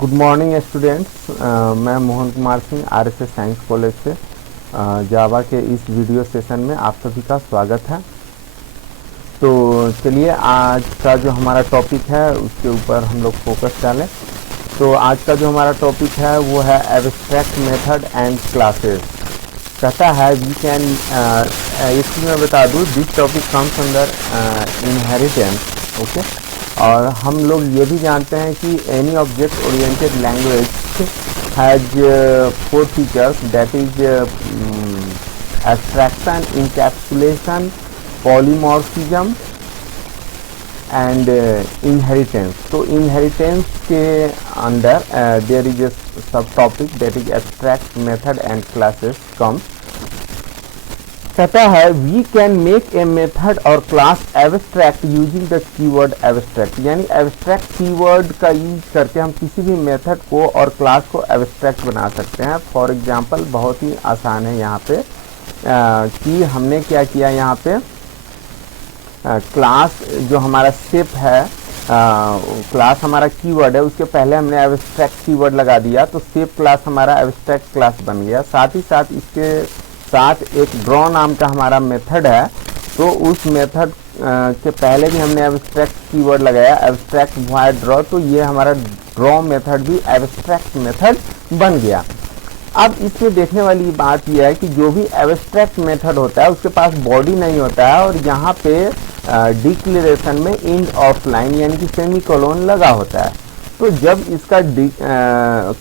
Good morning students. मैं Mohan Kumar Singh RSS science college से Java के इस वीडियो सेशन में आप सभी का स्वागत है। तो चलिए आज का जो हमारा टॉपिक है उसके ऊपर हम लोग फोकस डालें। तो आज का जो हमारा टॉपिक है वो है एब्स्ट्रैक्ट मेथड एंड क्लासेस। कहता है वी कैन इसमें मैं बता दूँ this topic comes under inheritance. Okay, और हम लोग ये भी जानते हैं कि any object oriented language has 4 features, that is abstraction, encapsulation, polymorphism and inheritance. तो इनहेरिटेंस के अंदर there is a sub topic that is abstract method and classes comes. कहता है we can make a method और class abstract using the keyword abstract, यानी abstract keyword का use करके हम किसी भी मेथड को और क्लास को एब्स्ट्रैक्ट बना सकते हैं। फॉर एग्जांपल बहुत ही आसान है यहाँ पे कि हमने क्या किया, यहाँ पे क्लास जो हमारा शेप है, क्लास हमारा कीवर्ड है, उसके पहले हमने एब्स्ट्रैक्ट कीवर्ड लगा दिया तो शेप क्लास हमारा एब्स्ट्रैक्ट क्लास बन गया। साथ ही साथ इसके साथ एक ड्रॉ नाम का हमारा मेथड है, तो उस मेथड के पहले भी हमने एब्स्ट्रैक्ट कीवर्ड लगाया, एब्स्ट्रैक्ट वॉइड ड्रॉ, तो ये हमारा ड्रॉ मेथड भी एब्स्ट्रैक्ट मेथड बन गया। अब इसमें देखने वाली बात यह है कि जो भी एब्स्ट्रैक्ट मेथड होता है उसके पास बॉडी नहीं होता है और यहाँ पे डिक्लेरेशन में इंड ऑफ लाइन यानी कि सेमीकोलन लगा होता है। तो जब इसका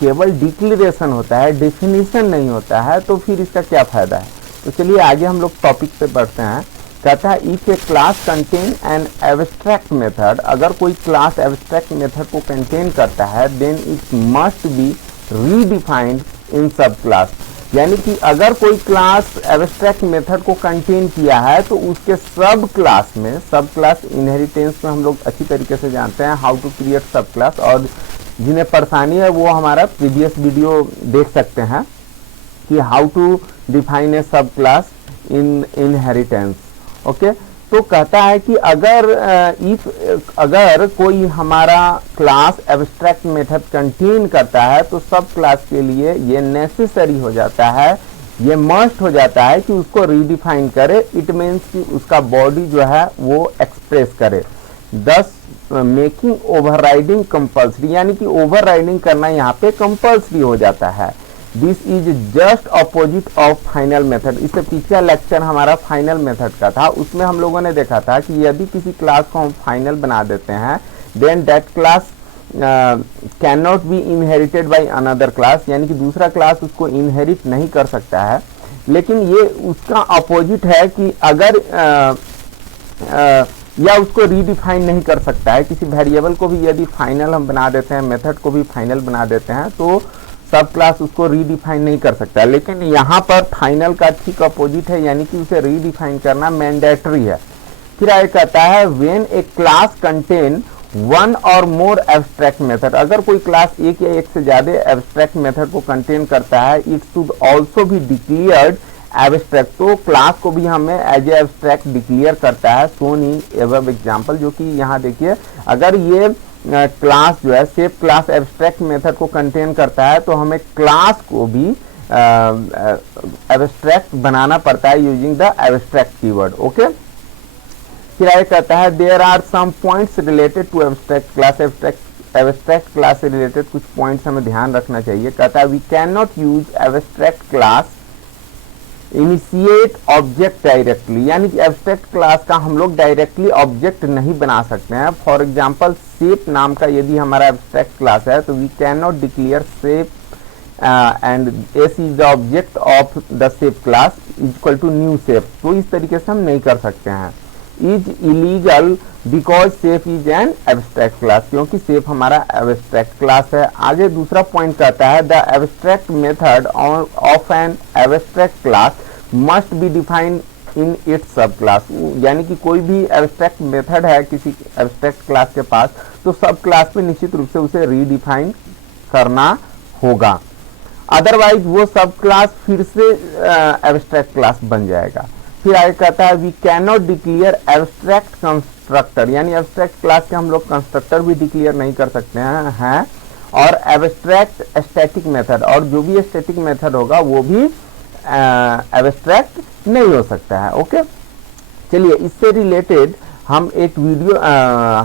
केवल डिक्लेरेशन होता है, डेफिनेशन नहीं होता है, तो फिर इसका क्या फायदा है। तो चलिए आगे हम लोग टॉपिक पे बढ़ते हैं। कहता है if a class contain an abstract method, अगर कोई क्लास एब्स्ट्रैक्ट मेथड को कंटेन करता है then it must be redefined in sub class, यानी कि अगर कोई क्लास एब्स्ट्रैक्ट मेथड को कंटेन किया है तो उसके सब क्लास में, सब क्लास इनहेरिटेंस में हम लोग अच्छी तरीके से जानते हैं हाउ टू क्रिएट सब क्लास, और जिन्हें परेशानी है वो हमारा प्रीवियस वीडियो देख सकते हैं कि हाउ टू डिफाइन ए सब क्लास इन इनहेरिटेंस। ओके, तो कहता है कि अगर कोई हमारा क्लास एब्स्ट्रैक्ट मेथड कंटेन करता है तो सब क्लास के लिए ये नेसेसरी हो जाता है, ये मस्ट हो जाता है कि उसको रीडिफाइन करे। इट मीन्स कि उसका बॉडी जो है वो एक्सप्रेस करे, दस मेकिंग ओवरराइडिंग कंपल्सरी, यानी कि ओवरराइडिंग करना यहाँ पे कंपल्सरी हो जाता है। This is just opposite of final method. इससे पिछला लेक्चर हमारा फाइनल मेथड का था, उसमें हम लोगों ने देखा था कि यदि किसी क्लास को हम फाइनल बना देते हैं then that class cannot be inherited by another class, यानी कि दूसरा क्लास उसको इनहेरिट नहीं कर सकता है। लेकिन ये उसका अपोजिट है कि अगर या उसको रीडिफाइन नहीं कर सकता है, किसी वेरिएबल को भी यदि फाइनल हम बना देते हैं, मेथड को भी फाइनल बना देते हैं तो सब क्लास उसको रीडिफाइन नहीं कर सकता है। लेकिन यहाँ पर फाइनल का ठीक अपोजिट है, यानी कि उसे रीडिफाइन करना मैंडेटरी है। फिर आगे कहता है when A class contain one और मोर एब्स्ट्रैक्ट मेथड, अगर कोई क्लास एक या एक से ज्यादा एब्स्ट्रैक्ट मेथड को कंटेन करता है इट शुड ऑल्सो भी डिक्लेयर्ड एब्स्ट्रैक्ट, तो क्लास को भी हमें एज ए एब्स्ट्रैक्ट डिक्लेयर करता है। सोन इन एबव एग्जाम्पल, जो कि यहाँ देखिए अगर ये क्लास जो है शेप क्लास एब्स्ट्रैक्ट मेथड को कंटेन करता है तो हमें क्लास को भी एब्स्ट्रैक्ट बनाना पड़ता है using the abstract keyword. Okay, फिर आगे कहता है there are some points related to abstract class, abstract class से रिलेटेड कुछ पॉइंट्स हमें ध्यान रखना चाहिए। कहता है we cannot use abstract class initiate object directly, यानी कि एब्स्ट्रैक्ट क्लास का हम लोग डायरेक्टली ऑब्जेक्ट नहीं बना सकते हैं। फॉर एग्जांपल शेप नाम का यदि हमारा एब्स्ट्रैक्ट क्लास है तो we cannot declare shape and S is the object of the shape class equal to new shape, तो इस तरीके से हम नहीं कर सकते हैं। Is illegal because shape is an abstract class, क्योंकि शेप हमारा एब्स्ट्रैक्ट क्लास है। आगे दूसरा पॉइंट कहता है the abstract method of an abstract class must be defined in its सब क्लास, यानी कि कोई भी एब्स्ट्रैक्ट मेथड है किसी एब्स्ट्रैक्ट क्लास के पास तो सब क्लास पे निश्चित रूप से उसे रीडिफाइन करना होगा, अदरवाइज वो सब क्लास फिर से एब्स्ट्रैक्ट क्लास बन जाएगा। फिर आगे कहता है we cannot declare abstract constructor, यानी एब्स्ट्रैक्ट क्लास के हम लोग कंस्ट्रक्टर भी डिक्लेयर नहीं कर सकते हैं और एब्स्ट्रैक्ट स्टैटिक मेथड, और जो भी स्टैटिक मेथड होगा वो भी एब्स्ट्रैक्ट नहीं हो सकता है। ओके, चलिए इससे रिलेटेड हम एक वीडियो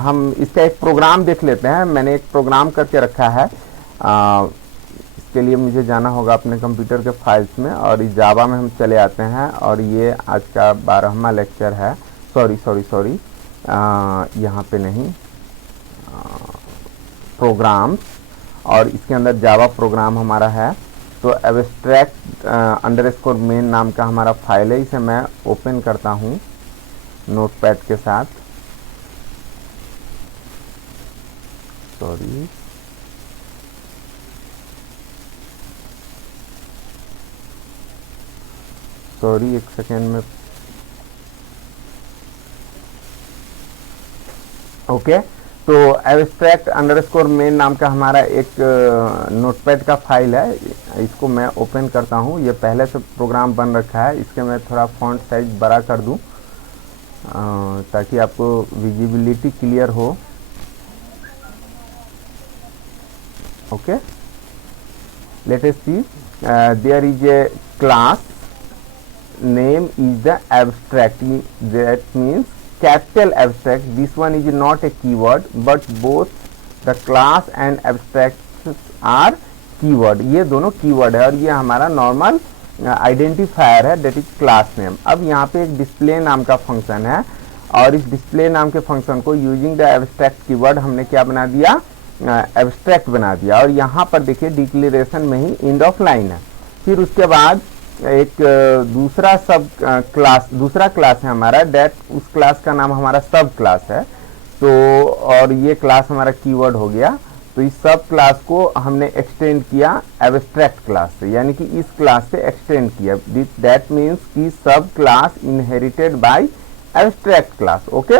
हम इसका एक प्रोग्राम देख लेते हैं। मैंने एक प्रोग्राम करके रखा है। इसके लिए मुझे जाना होगा अपने कंप्यूटर के फाइल्स में, और इस जावा में हम चले आते हैं, और ये आज का 12वां लेक्चर है। सॉरी यहाँ पे नहीं, प्रोग्राम्स, और इसके अंदर जावा प्रोग्राम हमारा है। तो एब्स्ट्रैक्ट अंडरस्कोर मेन नाम का हमारा फाइल है। इसे मैं ओपन करता हूँ नोटपैड के साथ। सॉरी एक सेकेंड में। ओके, तो एब्स्ट्रैक्ट अंडरस्कोर मेन नाम का हमारा एक नोटपैड का फाइल है। इसको मैं ओपन करता हूँ। ये पहले से प्रोग्राम बन रखा है। इसके मैं थोड़ा फॉन्ट साइज बड़ा कर दूँ ताकि आपको विजिबिलिटी क्लियर हो। Okay, let us see, there is a class name is the abstract, that means capital abstract. This one is not a keyword, but both the class and abstract are keyword. ये दोनों keyword है, और ये हमारा normal identifier है, that is class name. अब यहाँ पे एक डिस्प्ले नाम का फंक्शन है, और इस डिस्प्ले नाम के फंक्शन को यूजिंग द एब्स्ट्रैक्ट कीवर्ड हमने क्या बना दिया, एब्स्ट्रैक्ट बना दिया। और यहाँ पर देखिए डिक्लेरेशन में ही एंड ऑफ लाइन है। फिर उसके बाद एक दूसरा क्लास है हमारा, डेट उस क्लास का नाम हमारा सब क्लास है। तो और ये क्लास हमारा कीवर्ड हो गया। तो इस सब क्लास को हमने एक्सटेंड किया एब्स्ट्रैक्ट क्लास से, यानी कि इस क्लास से एक्सटेंड किया। दैट मीन्स कि सब class inherited by abstract class. Okay,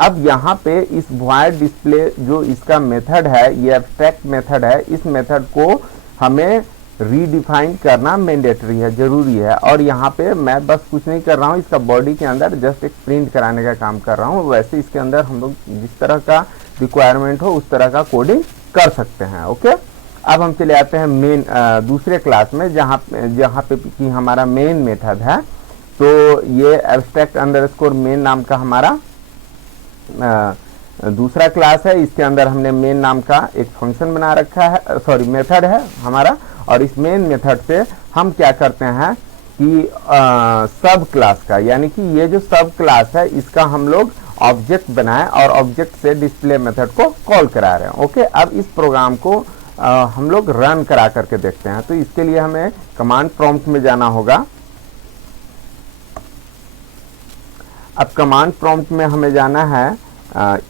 अब यहाँ पे इस वॉइड डिस्प्ले जो इसका मेथड है, ये एब्स्ट्रैक्ट मेथड है, इस मेथड को हमें रीडिफाइन करना मैंडेटरी है, जरूरी है। और यहाँ पे मैं बस कुछ नहीं कर रहा हूँ, इसका बॉडी के अंदर जस्ट एक प्रिंट कराने का काम कर रहा हूँ। वैसे इसके अंदर हम लोग जिस तरह का रिक्वायरमेंट हो उस तरह का कोडिंग कर सकते हैं। ओके, अब हम चले आते हैं मेन दूसरे क्लास में, जहाँ पे कि हमारा मेन मेथड है। तो ये एब्स्ट्रैक्ट अंडरस्कोर मेन नाम का हमारा दूसरा क्लास है। इसके अंदर हमने मेन नाम का एक फंक्शन बना रखा है, सॉरी मेथड है हमारा। और इस मेन मेथड से हम क्या करते हैं कि सब क्लास का, यानी कि ये जो सब क्लास है इसका हम लोग ऑब्जेक्ट बनाए, और ऑब्जेक्ट से डिस्प्ले मेथड को कॉल करा रहे हैं। ओके, अब इस प्रोग्राम को हम लोग रन करा करके देखते हैं। तो इसके लिए हमें कमांड प्रॉम्प्ट में जाना होगा। अब कमांड प्रॉम्प्ट में हमें जाना है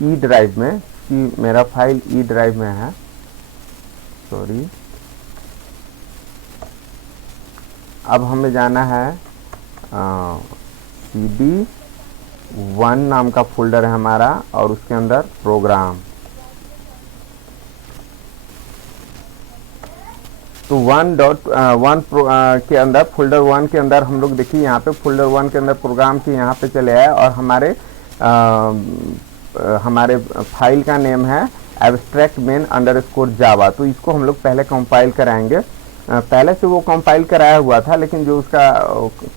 ई ड्राइव में, कि मेरा फाइल ई ड्राइव में है। सॉरी, अब हमें जाना है CD1 नाम का फोल्डर है हमारा, और उसके अंदर प्रोग्राम। तो 1.1 के अंदर, फोल्डर 1 के अंदर हम लोग देखिए यहाँ पे फोल्डर 1 के अंदर प्रोग्राम के यहाँ पे चले आए, और हमारे फाइल का नेम है एब्स्ट्रैक्ट मेन अंडरस्कोर जावा। तो इसको हम लोग पहले कंपाइल कराएंगे। पहले से वो कंपाइल कराया हुआ था, लेकिन जो उसका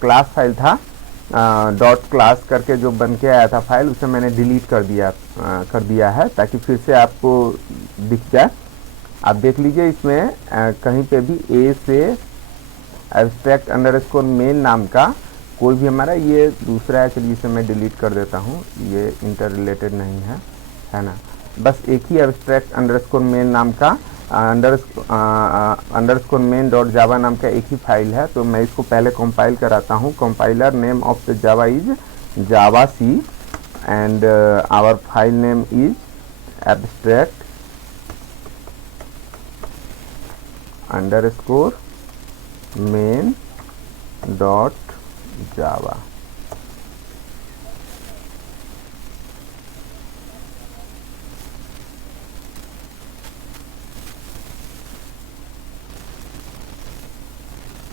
क्लास फाइल था डॉट क्लास करके जो बन के आया था फाइल, उसे मैंने डिलीट कर दिया है, ताकि फिर से आपको दिख जाए। आप देख लीजिए इसमें कहीं पे भी ए से एब्स्ट्रैक्ट अंडरस्कोर मेन नाम का कोई भी हमारा, ये दूसरा है, चलिए इसे मैं डिलीट कर देता हूँ, ये इंटर रिलेटेड नहीं है ना। बस एक ही एब्स्ट्रैक्ट अंडरस्कोर मेन नाम का अंडरस्कोर मेन डॉट जावा नाम का एक ही फाइल है। तो मैं इसको पहले कंपाइल कराता हूँ। Compiler name of the Java is javac, and our file name is abstract underscore main dot Java.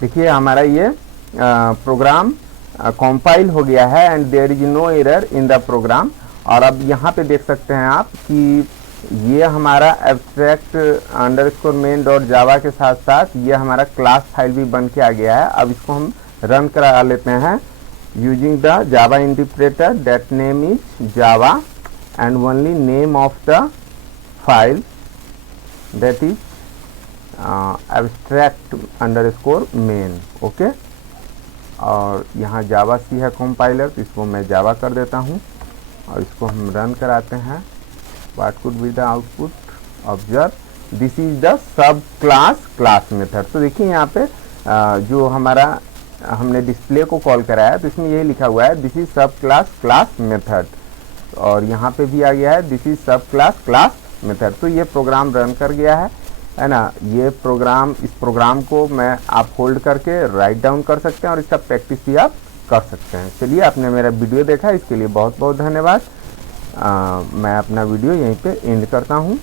देखिए हमारा ये प्रोग्राम कंपाइल हो गया है, and there is no error in the program. और अब यहाँ पे देख सकते हैं आप कि ये हमारा एब्स्ट्रैक्ट अंडरस्कोर मेन डॉट जावा के साथ साथ ये हमारा क्लास फाइल भी बन के आ गया है। अब इसको हम रन करा लेते हैं using the Java interpreter that name is Java and only name of the file that is abstract underscore main. Okay, और यहाँ जावा सी है कंपाइलर, तो इसको मैं जावा कर देता हूँ और इसको हम रन कराते हैं। What could be the output? Observe, this is the सब क्लास मेथड। तो देखिए यहाँ पे जो हमारा हमने डिस्प्ले को कॉल कराया तो इसमें यही लिखा हुआ है दिस इज सब क्लास मेथड, और यहाँ पे भी आ गया है दिस इज सब क्लास मेथड। तो ये प्रोग्राम रन कर गया है ना। ये प्रोग्राम, इस प्रोग्राम को मैं आप होल्ड करके राइट डाउन कर सकते हैं और इसका प्रैक्टिस भी आप कर सकते हैं। चलिए, आपने मेरा वीडियो देखा, इसके लिए बहुत बहुत धन्यवाद। मैं अपना वीडियो यहीं पे एंड करता हूँ।